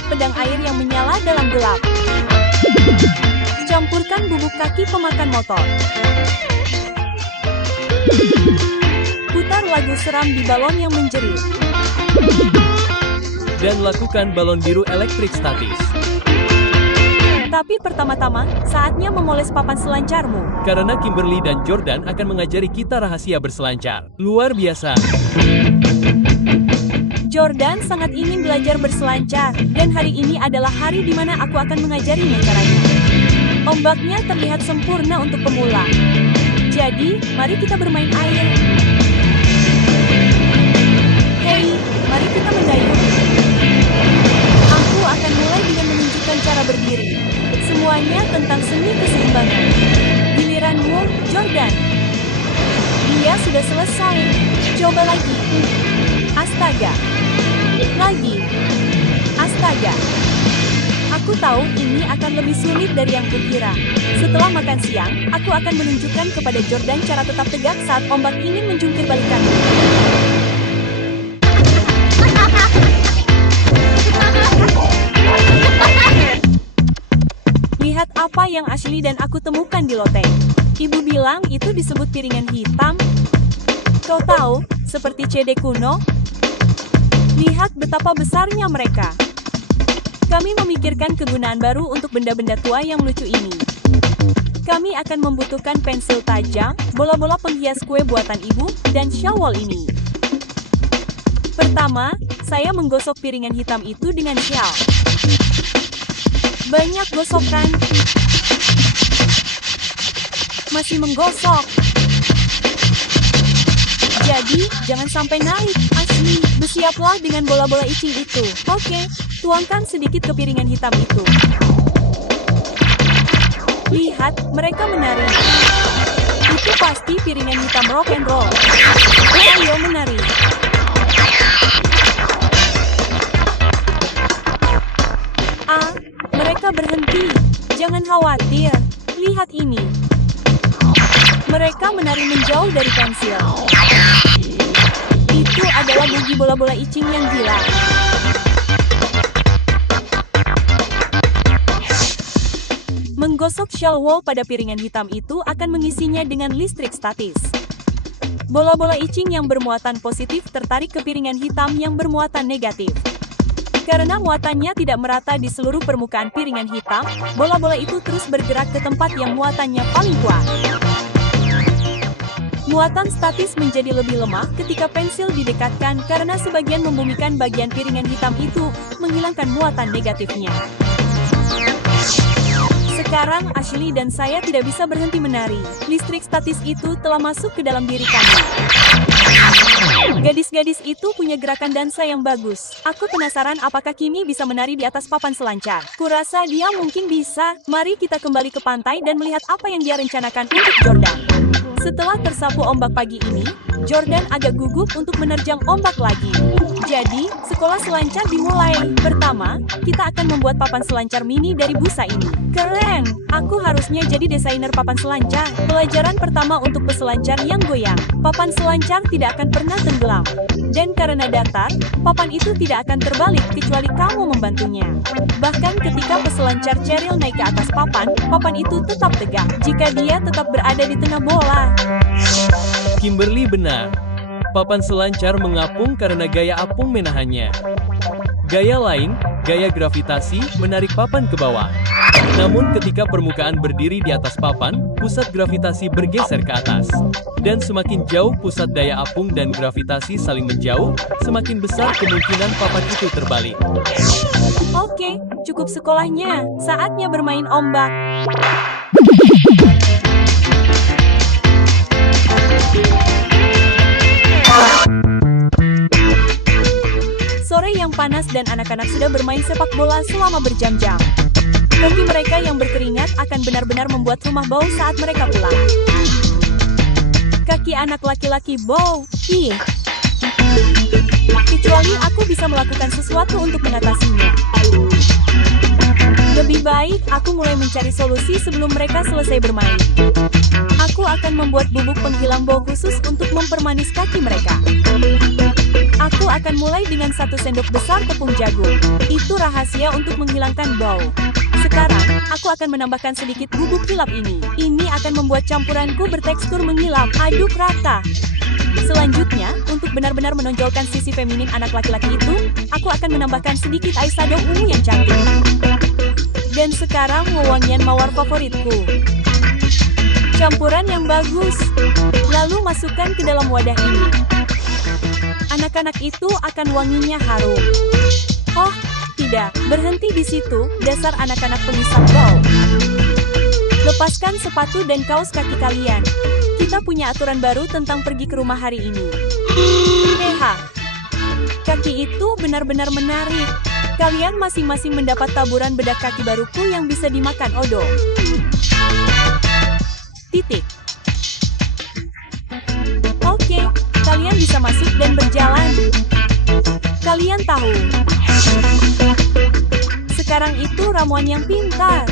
membuat pedang air yang menyala dalam gelap. Campurkan bubuk kaki pemakan motor. Putar lagu seram di balon yang menjerit. Dan lakukan balon biru elektrik statis. Tapi pertama-tama, saatnya memoles papan selancarmu. Karena Kimberly dan Jordan akan mengajari kita rahasia berselancar. Luar biasa. Jordan sangat ingin belajar berselancar, dan hari ini adalah hari di mana aku akan mengajarinya caranya. Ombaknya terlihat sempurna untuk pemula. Jadi, mari kita bermain air. Hei, mari kita mendayung. Aku akan mulai dengan menunjukkan cara berdiri. Semuanya tentang seni keseimbangan. Giliranmu, Jordan. Dia sudah selesai. Coba lagi. Astaga. Lagi. Astaga. Aku tahu ini akan lebih sulit dari yang kukira. Setelah makan siang, aku akan menunjukkan kepada Jordan cara tetap tegak saat ombak ingin menjungkir balikanmu. Lihat apa yang Ashley dan aku temukan di loteng. Ibu bilang itu disebut piringan hitam. Kau tahu, seperti CD kuno. Lihat betapa besarnya mereka. Kami memikirkan kegunaan baru untuk benda-benda tua yang lucu ini. Kami akan membutuhkan pensil tajam, bola-bola penghias kue buatan ibu, dan shawl ini. Pertama, saya menggosok piringan hitam itu dengan shawl. Banyak gosokan. Masih menggosok. Jadi, jangan sampai naik. Asli, bersiaplah dengan bola-bola icing itu. Oke, tuangkan sedikit ke piringan hitam itu. Lihat, mereka menari. Itu pasti piringan hitam rock and roll. Ayo menari. Mereka berhenti. Jangan khawatir. Lihat ini. Mereka menari menjauh dari pensil. Itu adalah bugi bola-bola icing yang gila. Menggosok shell wall pada piringan hitam itu akan mengisinya dengan listrik statis. Bola-bola icing yang bermuatan positif tertarik ke piringan hitam yang bermuatan negatif. Karena muatannya tidak merata di seluruh permukaan piringan hitam, bola-bola itu terus bergerak ke tempat yang muatannya paling kuat. Muatan statis menjadi lebih lemah ketika pensil didekatkan karena sebagian membumikan bagian piringan hitam itu, menghilangkan muatan negatifnya. Sekarang Ashley dan saya tidak bisa berhenti menari. Listrik statis itu telah masuk ke dalam diri kami. Gadis-gadis itu punya gerakan dansa yang bagus. Aku penasaran apakah Kimi bisa menari di atas papan selancar. Kurasa dia mungkin bisa. Mari kita kembali ke pantai dan melihat apa yang dia rencanakan untuk Jordan. Setelah tersapu ombak pagi ini, Jordan agak gugup untuk menerjang ombak lagi. Jadi, sekolah selancar dimulai. Pertama, kita akan membuat papan selancar mini dari busa ini. Keren! Aku harusnya jadi desainer papan selancar. Pelajaran pertama untuk peselancar yang goyang. Papan selancar tidak akan pernah tenggelam. Dan karena datar, papan itu tidak akan terbalik kecuali kamu membantunya. Bahkan ketika peselancar Cheryl naik ke atas papan, papan itu tetap tegak jika dia tetap berada di tengah bola. Kimberly benar. Papan selancar mengapung karena gaya apung menahannya. Gaya lain, gaya gravitasi, menarik papan ke bawah. Namun ketika permukaan berdiri di atas papan, pusat gravitasi bergeser ke atas. Dan semakin jauh pusat daya apung dan gravitasi saling menjauh, semakin besar kemungkinan papan itu terbalik. Oke, cukup sekolahnya. Saatnya bermain ombak. Sore yang panas dan anak-anak sudah bermain sepak bola selama berjam-jam. Kaki mereka yang berkeringat akan benar-benar membuat rumah bau saat mereka pulang. Kaki anak laki-laki bau, ih. Kecuali aku bisa melakukan sesuatu untuk mengatasinya. Lebih baik aku mulai mencari solusi sebelum mereka selesai bermain. Aku akan membuat bubuk penghilang bau khusus untuk mempermanis kaki mereka. Aku akan mulai dengan 1 sendok besar tepung jagung. Itu rahasia untuk menghilangkan bau. Sekarang, aku akan menambahkan sedikit bubuk kilap ini. Ini akan membuat campuranku bertekstur mengilap. Aduk rata. Selanjutnya, untuk benar-benar menonjolkan sisi feminin anak laki-laki itu, aku akan menambahkan sedikit eyeshadow ungu yang cantik. Dan sekarang wewangian mawar favoritku. Campuran yang bagus. Lalu masukkan ke dalam wadah ini. Anak-anak itu akan wanginya harum. Oh, tidak, berhenti di situ, dasar anak-anak pengisap bau. Lepaskan sepatu dan kaos kaki kalian. Kita punya aturan baru tentang pergi ke rumah hari ini. Heha. Kaki itu benar-benar menarik. Kalian masing-masing mendapat taburan bedak kaki baruku yang bisa dimakan Odo. Titik. Oke, kalian bisa masuk dan berjalan. Kalian tahu. Sekarang itu ramuan yang pintar.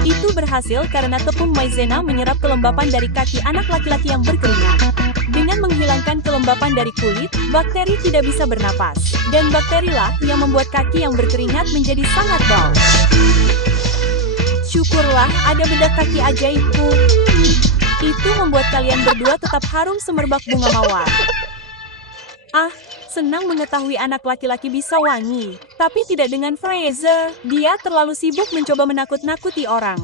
Itu berhasil karena tepung maizena menyerap kelembapan dari kaki anak laki-laki yang berkeringat. Dengan menghilangkan kelembapan dari kulit, bakteri tidak bisa bernapas. Dan bakterilah yang membuat kaki yang berkeringat menjadi sangat bau. Syukurlah ada bedak kaki ajaibku. Itu membuat kalian berdua tetap harum semerbak bunga mawar. Ah, senang mengetahui anak laki-laki bisa wangi. Tapi tidak dengan Fraser. Dia terlalu sibuk mencoba menakut-nakuti orang.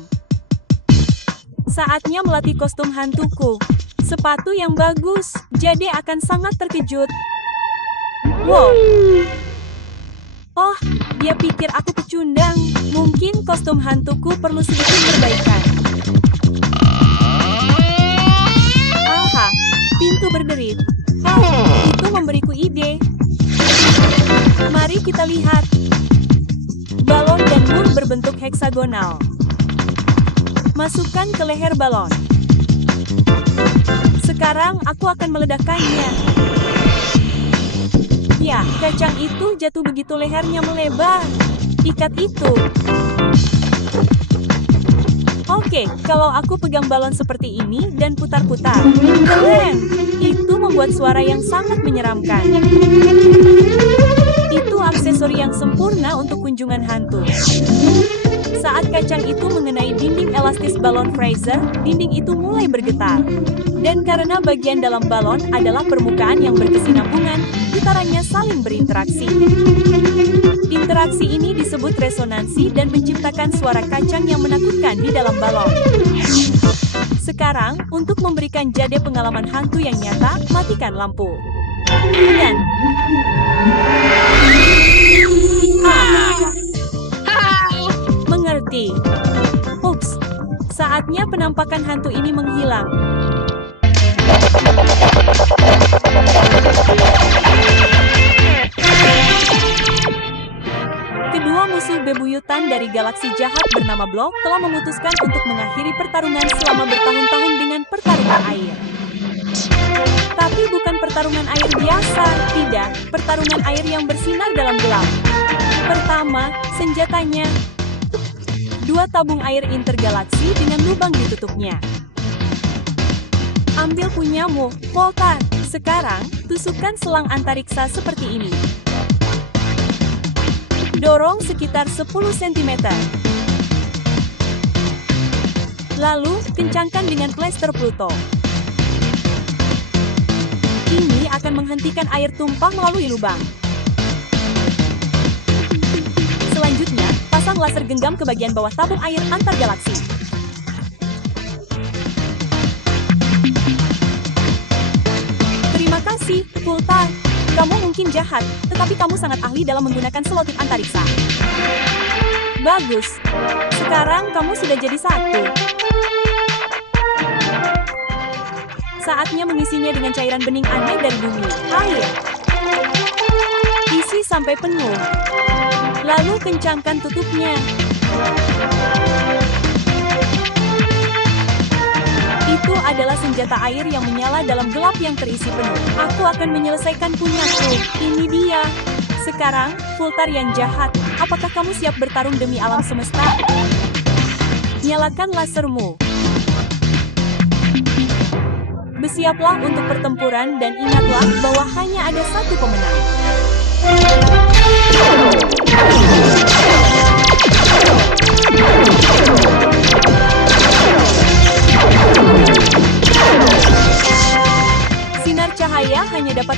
Saatnya melatih kostum hantuku. Sepatu yang bagus, jadi akan sangat terkejut. Wow. Oh, dia pikir aku pecundang. Mungkin kostum hantuku perlu sedikit perbaikan. Aha, pintu berderit. Itu memberiku ide. Mari kita lihat. Balon dan mur berbentuk heksagonal. Masukkan ke leher balon. Sekarang aku akan meledakkannya. Ya, kacang itu jatuh begitu lehernya melebar. Ikat itu. Oke, kalau aku pegang balon seperti ini dan putar-putar. Keren! Itu membuat suara yang sangat menyeramkan. Itu aksesori yang sempurna untuk kunjungan hantu. Saat kacang itu mengenai dinding elastis balon Fraser, dinding itu mulai bergetar. Dan karena bagian dalam balon adalah permukaan yang berkesinambungan, getarannya saling berinteraksi. Interaksi ini disebut resonansi dan menciptakan suara kacang yang menakutkan di dalam balon. Sekarang, untuk memberikan jade pengalaman hantu yang nyata, matikan lampu. Dan... Mengerti. Ups. Saatnya penampakan hantu ini menghilang. Kedua musuh bebuyutan dari galaksi jahat bernama Blok telah memutuskan untuk mengakhiri pertarungan selama bertahun-tahun dengan pertarungan air. Tapi bukan pertarungan air biasa, tidak, pertarungan air yang bersinar dalam gelap. Pertama, senjatanya. 2 tabung air intergalaksi dengan lubang ditutupnya. Ambil punyamu, Voltar. Sekarang, tusukkan selang antariksa seperti ini. Dorong sekitar 10 cm. Lalu, kencangkan dengan plester Pluto. Ini akan menghentikan air tumpah melalui lubang. Selanjutnya, pasang laser genggam ke bagian bawah tabung air antar galaksi. Terima kasih, Voltar. Kamu mungkin jahat, tetapi kamu sangat ahli dalam menggunakan selotip antariksa. Bagus. Sekarang kamu sudah jadi satu. Saatnya mengisinya dengan cairan bening aneh dari bumi. Air. Isi sampai penuh. Lalu kencangkan tutupnya. Itu adalah senjata air yang menyala dalam gelap yang terisi penuh. Aku akan menyelesaikan punyaku. Ini dia. Sekarang, Voltar yang jahat. Apakah kamu siap bertarung demi alam semesta? Nyalakan lasermu. Bersiaplah untuk pertempuran dan ingatlah bahwa hanya ada satu pemenang.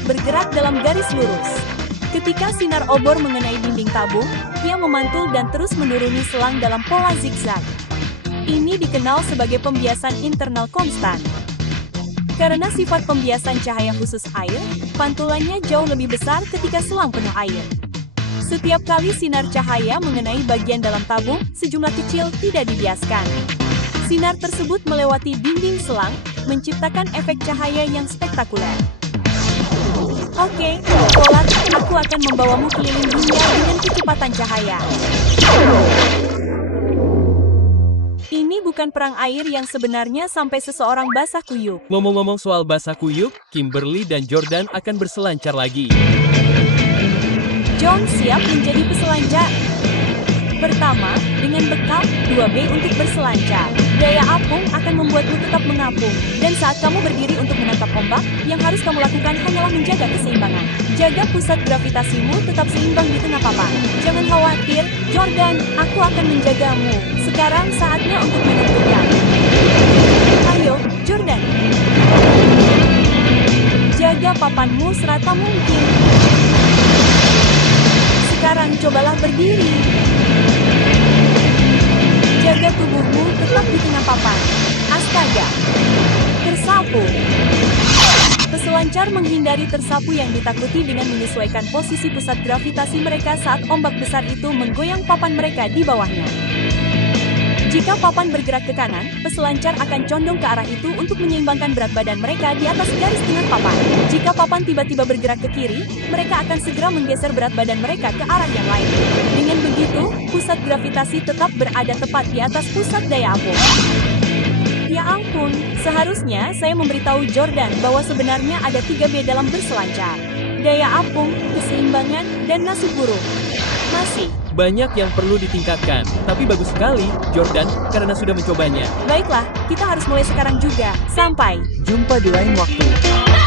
bergerak dalam garis lurus. Ketika sinar obor mengenai dinding tabung, ia memantul dan terus menuruni selang dalam pola zigzag. Ini dikenal sebagai pembiasan internal konstan. Karena sifat pembiasan cahaya khusus air, pantulannya jauh lebih besar ketika selang penuh air. Setiap kali sinar cahaya mengenai bagian dalam tabung, sejumlah kecil tidak dibiaskan. Sinar tersebut melewati dinding selang, menciptakan efek cahaya yang spektakuler. Oke, Polar, aku akan membawamu keliling dunia dengan kecepatan cahaya. Ini bukan perang air yang sebenarnya sampai seseorang basah kuyup. Ngomong-ngomong soal basah kuyup, Kimberly dan Jordan akan berselancar lagi. John siap menjadi peselancar. Pertama, dengan bekal 2B untuk berselancar. Daya apung akan membuatmu tetap mengapung. Dan saat kamu berdiri untuk menangkap ombak, yang harus kamu lakukan hanyalah menjaga keseimbangan. Jaga pusat gravitasimu tetap seimbang di tengah papan. Jangan khawatir, Jordan, aku akan menjagamu. Sekarang saatnya untuk menentukan. Ayo, Jordan. Jaga papanmu serata mungkin. Sekarang cobalah berdiri. Jaga tubuhmu tetap di tengah papan. Astaga. Tersapu. Peselancar menghindari tersapu yang ditakuti dengan menyesuaikan posisi pusat gravitasi mereka saat ombak besar itu menggoyang papan mereka di bawahnya. Jika papan bergerak ke kanan, peselancar akan condong ke arah itu untuk menyeimbangkan berat badan mereka di atas garis tengah papan. Jika papan tiba-tiba bergerak ke kiri, mereka akan segera menggeser berat badan mereka ke arah yang lain. Dengan begitu, pusat gravitasi tetap berada tepat di atas pusat daya apung. Ya ampun, seharusnya saya memberitahu Jordan bahwa sebenarnya ada 3B dalam berselancar. Daya apung, keseimbangan, dan nasib buruk. Masih banyak yang perlu ditingkatkan, tapi bagus sekali, Jordan, karena sudah mencobanya. Baiklah, kita harus mulai sekarang juga. Sampai Jumpa di lain waktu.